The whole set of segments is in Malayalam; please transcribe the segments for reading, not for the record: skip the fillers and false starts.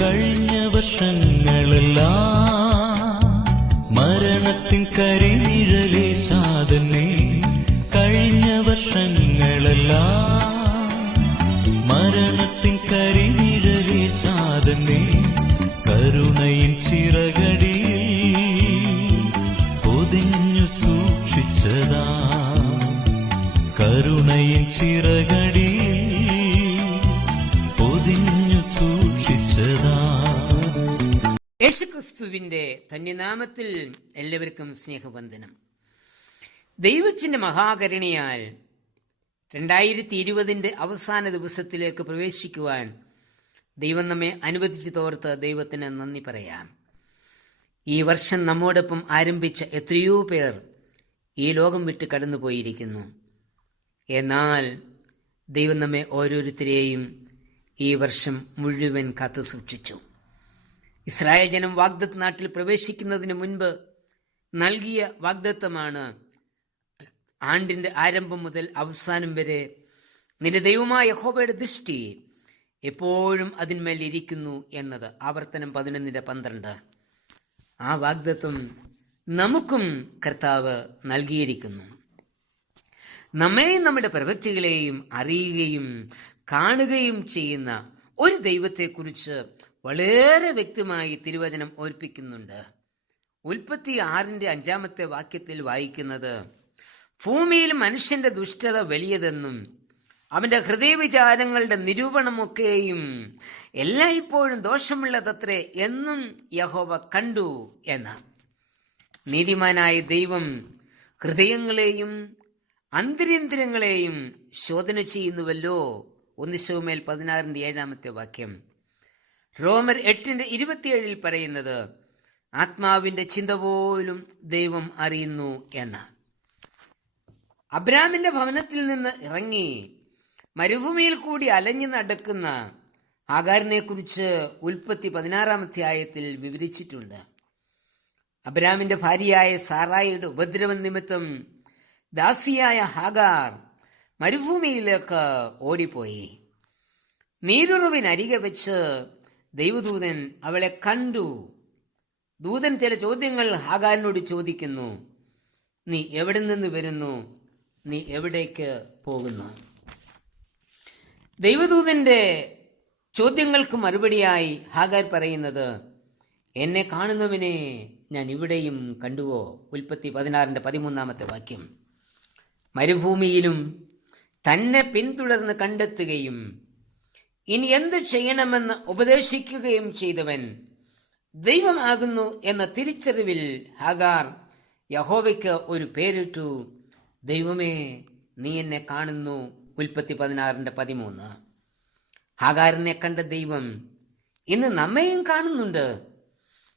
കഴിഞ്ഞ വർഷങ്ങളെല്ലാം മരണത്തിൻ കരിനിഴലേശാതന്നെ. കഴിഞ്ഞ വർഷങ്ങളെല്ലാം മരണത്തിൻ കരിനിഴലേശാതന്നെ. കരുണയിൻ ചിറകടിയിൽ പൊതിഞ്ഞു സൂക്ഷിച്ചതാ. കരുണയിൻ ചിറകടിയിൽ പൊതിഞ്ഞു സൂക്ഷിച്ചതാ. യേശുക്രിസ്തുവിന്റെ ധന്യനാമത്തിൽ എല്ലാവർക്കും സ്നേഹവന്ദനം. ദൈവത്തിന്റെ മഹാകരുണയാൽ 2020 അവസാന ദിവസത്തിലേക്ക് പ്രവേശിക്കുവാൻ ദൈവം നമ്മെ അനുവദിച്ചു തോർത്ത് ദൈവത്തിന് നന്ദി പറയാം. ഈ വർഷം നമ്മോടൊപ്പം ആരംഭിച്ച എത്രയോ പേർ ഈ ലോകം വിട്ട് കടന്നുപോയിരിക്കുന്നു. എന്നാൽ ദൈവം നമ്മെ ഓരോരുത്തരെയും ഈ വർഷം മുഴുവൻ കാത്തു സൂക്ഷിച്ചു. ഇസ്രായേൽ ജനം വാഗ്ദത്ത നാട്ടിൽ പ്രവേശിക്കുന്നതിന് മുൻപ് നൽകിയ വാഗ്ദത്തമാണ് ആണ്ടിൻ്റെ ആരംഭം മുതൽ അവസാനം വരെ നിന്റെ ദൈവമായ യഹോവയുടെ ദൃഷ്ടി എപ്പോഴും അതിന്മേൽ ഇരിക്കുന്നു എന്നത്. ആവർത്തനം 11:12. ആ വാഗ്ദത്തം നമുക്കും കർത്താവ് നൽകിയിരിക്കുന്നു. നമ്മെയും നമ്മുടെ പ്രവൃത്തികളെയും അറിയുകയും കാണുകയും ചെയ്യുന്ന ഒരു ദൈവത്തെക്കുറിച്ച് വളരെ വ്യക്തമായി തിരുവചനം ഓർപ്പിക്കുന്നുണ്ട്. ഉൽപ്പത്തി 6:5 വായിക്കുന്നത്, ഭൂമിയിൽ മനുഷ്യന്റെ ദുഷ്ടത വലിയതെന്നും അവന്റെ ഹൃദയവിചാരങ്ങളുടെ നിരൂപണമൊക്കെയും എല്ലായ്പ്പോഴും ദോഷമുള്ളതത്രേ എന്നും യഹോവ കണ്ടു എന്ന. നീതിമാനായ ദൈവം ഹൃദയങ്ങളെയും അന്തര്യന്തരങ്ങളെയും ശോധന ചെയ്യുന്നുവല്ലോ. 1 ശമൂവേൽ 16:7. റോമർ 8:27 പറയുന്നത്, ആത്മാവിന്റെ ചിന്ത പോലും ദൈവം അറിയുന്നു എന്ന. അബ്രാമിന്റെ ഭവനത്തിൽ നിന്ന് ഇറങ്ങി മരുഭൂമിയിൽ കൂടി അലഞ്ഞു നടക്കുന്ന ഹാഗാരിനെ കുറിച്ച് ഉൽപ്പത്തി 16 വിവരിച്ചിട്ടുണ്ട്. അബ്രാമിന്റെ ഭാര്യയായ സാറായിയുടെ ഉപദ്രവം നിമിത്തം ദാസിയായ ഹാഗാർ മരുഭൂമിയിലേക്ക് ഓടിപ്പോയി. നീരുറവിനരികെ വെച്ച് ദൈവദൂതൻ അവളെ കണ്ടു. ദൂതൻ ചില ചോദ്യങ്ങൾ ഹാഗാരിനോട് ചോദിക്കുന്നു. നീ എവിടെ നിന്ന് വരുന്നു? നീ എവിടേക്ക് പോകുന്നു? ദൈവദൂതന്റെ ചോദ്യങ്ങൾക്ക് മറുപടിയായി ഹാഗാർ പറയുന്നത്, എന്നെ കാണുന്നവനെ ഞാൻ ഇവിടെയും കണ്ടുവോ. ഉൽപ്പത്തി 16:13. മരുഭൂമിയിലും തന്നെ പിന്തുടർന്ന് കണ്ടെത്തുകയും ഇനി എന്ത് ചെയ്യണമെന്ന് ഉപദേശിക്കുകയും ചെയ്തവൻ ദൈവമാകുന്നു എന്ന തിരിച്ചറിവിൽ ഹാഗാർ യഹോവയ്ക്ക് ഒരു പേരിട്ടു. ദൈവമേ, നീ എന്നെ കാണുന്നു. ഉൽപ്പത്തി 16:13. ഹാഗാറിനെ കണ്ട ദൈവം ഇന്ന് നമ്മെയും കാണുന്നുണ്ട്.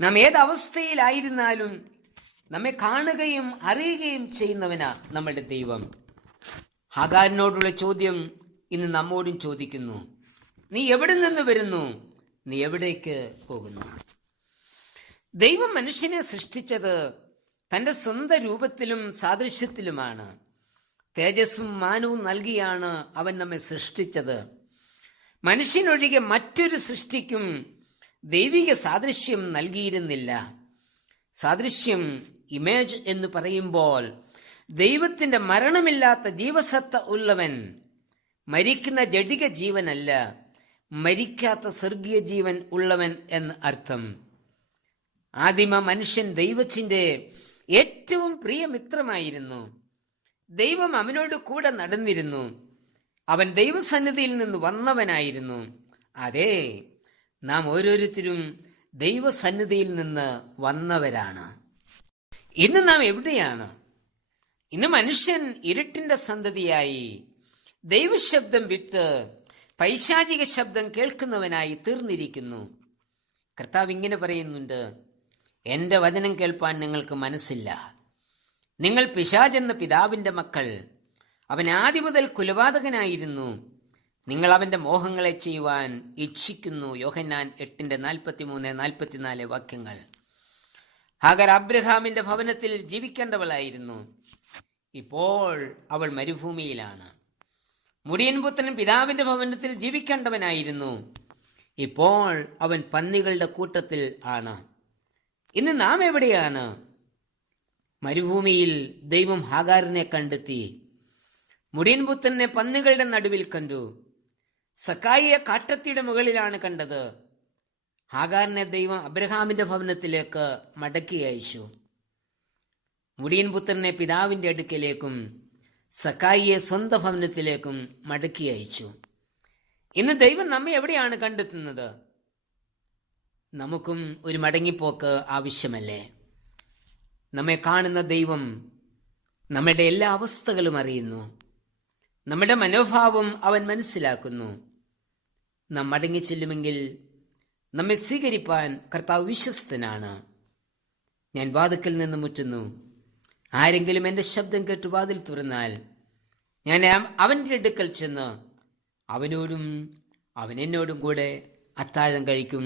നാം ഏതവസ്ഥയിലായിരുന്നാലും നമ്മെ കാണുകയും അറിയുകയും ചെയ്യുന്നവനാ നമ്മളുടെ ദൈവം. ഹാഗാരിനോടുള്ള ചോദ്യം ഇന്ന് നമ്മോടും ചോദിക്കുന്നു. നീ എവിടെ നിന്ന് വരുന്നു? നീ എവിടേക്ക് പോകുന്നു? ദൈവം മനുഷ്യനെ സൃഷ്ടിച്ചത് തൻ്റെ സ്വന്തം രൂപത്തിലും സാദൃശ്യത്തിലുമാണ്. തേജസ്സും മാനവും നൽകിയാണ് അവൻ നമ്മെ സൃഷ്ടിച്ചത്. മനുഷ്യനൊഴികെ മറ്റൊരു സൃഷ്ടിക്കും ദൈവിക സാദൃശ്യം നൽകിയിരുന്നില്ല. സാദൃശ്യം, ഇമേജ് എന്ന് പറയുമ്പോൾ ദൈവത്തിൻ്റെ മരണമില്ലാത്ത ജീവസത്ത ഉള്ളവൻ, മരിക്കുന്ന ജഡിക ജീവനല്ല, മരിക്കാത്ത സ്വർഗീയ ജീവൻ ഉള്ളവൻ എന്ന് അർത്ഥം. ആദിമ മനുഷ്യൻ ദൈവത്തിൻ്റെ ഏറ്റവും പ്രിയമിത്രമായിരുന്നു. ദൈവം അവനോട് കൂടെ നടന്നിരുന്നു. അവൻ ദൈവസന്നിധിയിൽ നിന്ന് വന്നവനായിരുന്നു. അതെ, നാം ഓരോരുത്തരും ദൈവസന്നിധിയിൽ നിന്ന് വന്നവരാണ്. ഇന്ന് നാം എവിടെയാണ്? ഇന്ന് മനുഷ്യൻ ഇരുട്ടിന്റെ സന്തതിയായി ദൈവശബ്ദം വിട്ട് പൈശാചിക ശബ്ദം കേൾക്കുന്നവനായി തീർന്നിരിക്കുന്നു. കർത്താവ് ഇങ്ങനെ പറയുന്നുണ്ട്, എൻ്റെ വചനം കേൾപ്പാൻ നിങ്ങൾക്ക് മനസ്സില്ല. നിങ്ങൾ പിശാചെന്ന പിതാവിൻ്റെ മക്കൾ. അവൻ ആദ്യം മുതൽ കുലപാതകനായിരുന്നു. നിങ്ങൾ അവൻ്റെ മോഹങ്ങളെ ചെയ്യുവാൻ ഇച്ഛിക്കുന്നു. യോഹന്നാൻ 8:43-44 ഹാഗർ അബ്രഹാമിൻ്റെ ഭവനത്തിൽ ജീവിക്കേണ്ടവളായിരുന്നു. ഇപ്പോൾ അവൾ മരുഭൂമിയിലാണ്. മുടിയൻ പുത്രൻ പിതാവിൻ്റെ ഭവനത്തിൽ ജീവിക്കേണ്ടവനായിരുന്നു. ഇപ്പോൾ അവൻ പന്നികളുടെ കൂട്ടത്തിൽ ആണ്. ഇന്ന് നാം എവിടെയാണ്? മരുഭൂമിയിൽ ദൈവം ഹാഗാറിനെ കണ്ടെത്തി. മുടിയൻപുത്രനെ പന്നികളുടെ നടുവിൽ കണ്ടു. സക്കായിയെ കാട്ടത്തിയുടെ മുകളിലാണ് കണ്ടത്. ഹാഗാറിനെ ദൈവം അബ്രഹാമിന്റെ ഭവനത്തിലേക്ക് മടക്കി അയച്ചു. മുടിയൻപുത്രനെ പിതാവിന്റെ അടുക്കലേക്കും സക്കായിയെ സ്വന്തം ഭവനത്തിലേക്കും മടക്കി അയച്ചു. ഇന്ന് ദൈവം നമ്മെ എവിടെയാണ് കണ്ടെത്തുന്നത്? നമുക്കും ഒരു മടങ്ങിപ്പോക്ക് ആവശ്യമല്ലേ? നമ്മെ കാണുന്ന ദൈവം നമ്മുടെ എല്ലാ അവസ്ഥകളും അറിയുന്നു. നമ്മുടെ മനോഭാവം അവൻ മനസ്സിലാക്കുന്നു. നാം മടങ്ങിച്ചെല്ലുമെങ്കിൽ നമ്മെ സ്വീകരിപ്പാൻ കർത്താവ് വിശ്വസ്തനാണ്. ഞാൻ വാതിൽക്കൽ നിന്ന് മുട്ടുന്നു. ആരെങ്കിലും എൻ്റെ ശബ്ദം കേട്ട് വാതിൽ തുറന്നാൽ ഞാൻ അവൻ്റെ അടുക്കൽ ചെന്ന് അവനോടും അവൻ എന്നോടും കൂടെ അത്താഴം കഴിക്കും.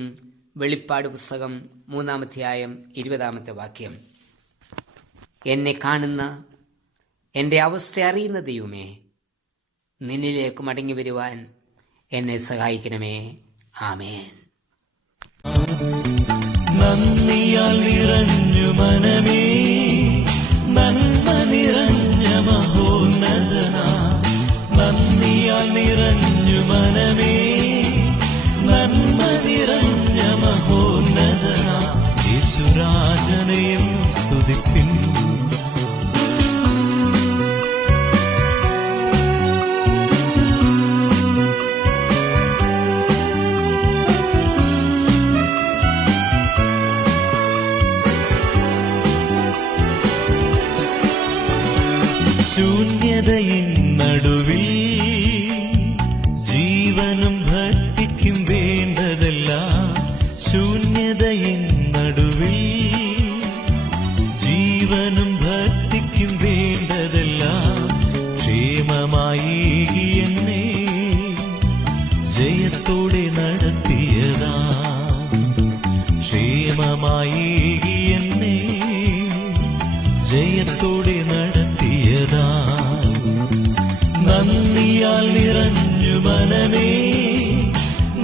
വെളിപ്പാട് പുസ്തകം 3-ാം അധ്യായം 20-ാമത്തെ വാക്യം. എന്നെ കാണുന്ന, എൻ്റെ അവസ്ഥ അറിയുന്ന ദൈവമേ, നിന്നിലേക്ക് മടങ്ങി വരുവാൻ എന്നെ സഹായിക്കണമേ. ആമേൻ. നന്ദിയാൽ നിറഞ്ഞു മനമേ, നന്മ നിറഞ്ഞ മഹോന്നതനാ. നന്ദിയാൽ നിറഞ്ഞു മനമേ, നന്മ നിറഞ്ഞ മഹോന്നതനാ. യേശുരാജനെയും സ്തുതിപ്പിൻ. ശൂന്യതയിൻ നടുവിൽ ജീവനും ഭക്തിക്കും വേണ്ടതെല്ലാം. ശൂന്യതയിൻ നടുവിൽ ജീവനും ഭക്തിക്കും വേണ്ടതെല്ലാം ക്ഷേമമായി എന്നെ ജയത്തോടെ നടത്തിയതാ. ക്ഷേമമായി എന്നെ ജയത്തോടെ നടത്തിയതാ. നന്ദിയാൽ നിറഞ്ഞു മനമേ,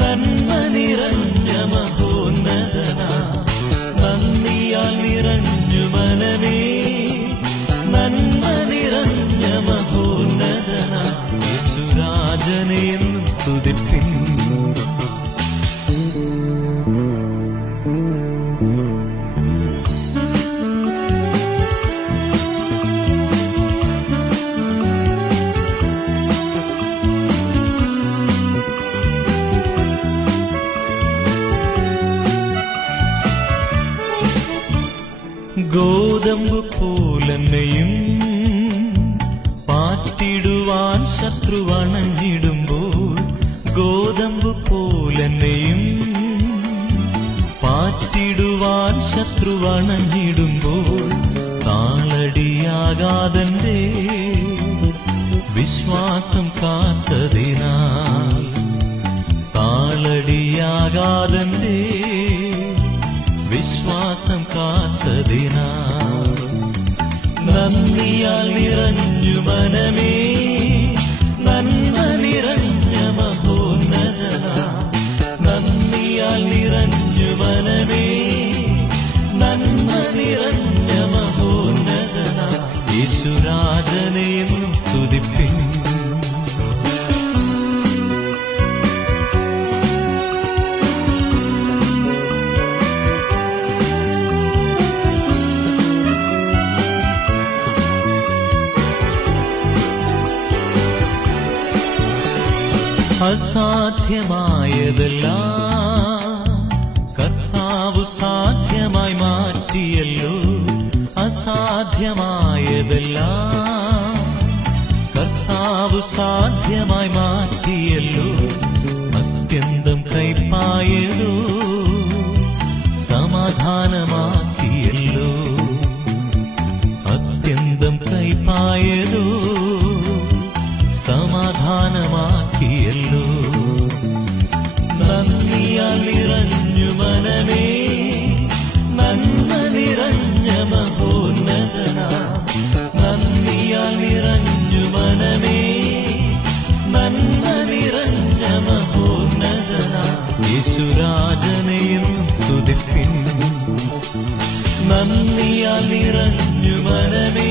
നന്മ നിറഞ്ഞ മഹോന്നതനാ. നന്ദിയാൽ നിറഞ്ഞു മനമേ, നന്മ നിറഞ്ഞ മഹോന്നതനാ. യേശുരാജനെ എന്നും സ്തുതിപ്പിൻ. ഗോതമ്പ് പോലെന്നെയും പാറ്റിടുവാൻ ശത്രുവണഞ്ഞിടുമ്പോൾ. ഗോതമ്പ് പോലെന്നെയും പാറ്റിടുവാൻ ശത്രുവണഞ്ഞിടുമ്പോൾ. താളടിയാകാതെ വിശ്വാസം കാത്തതിനാൽ. താളടിയാകാതെ വിശ്വാസം കാത്തതിനാൽ. നന്ദിയാൽ നിറഞ്ഞു മനമേ, നന്മ നിറഞ്ഞ മഹോന്നതനാ. നന്ദിയാൽ നിറഞ്ഞു മനമേ, നന്മ നിറഞ്ഞ മഹോന്നതനാ. യേശുരാജനെ എന്നും സ്തുതിപ്പിൻ. അസാധ്യമായതെല്ലാം കർത്താവ് സാധ്യമായി മാറ്റിയല്ലോ. അസാധ്യമായതെല്ലാം കർത്താവ് സാധ്യമായി മാറ്റിയല്ലോ. അത്യന്തം കൈപ്പായതോ സമാധാനമാക്കിയല്ലോ. അത്യന്തം കൈപ്പായതോ സമാധാനമാക്കിയല്ലോ. നന്ദിയാൽ നിറഞ്ഞു മനമേ, നന്മ നിറഞ്ഞ മഹോന്നതനാ. നന്ദിയാൽ നിറഞ്ഞു മനമേ, നന്മ നിറഞ്ഞ മഹോന്നതനാ. യേശുരാജനെയും സ്തുതിപ്പിൻ നന്ദിയാൽ നിറഞ്ഞു മനമേ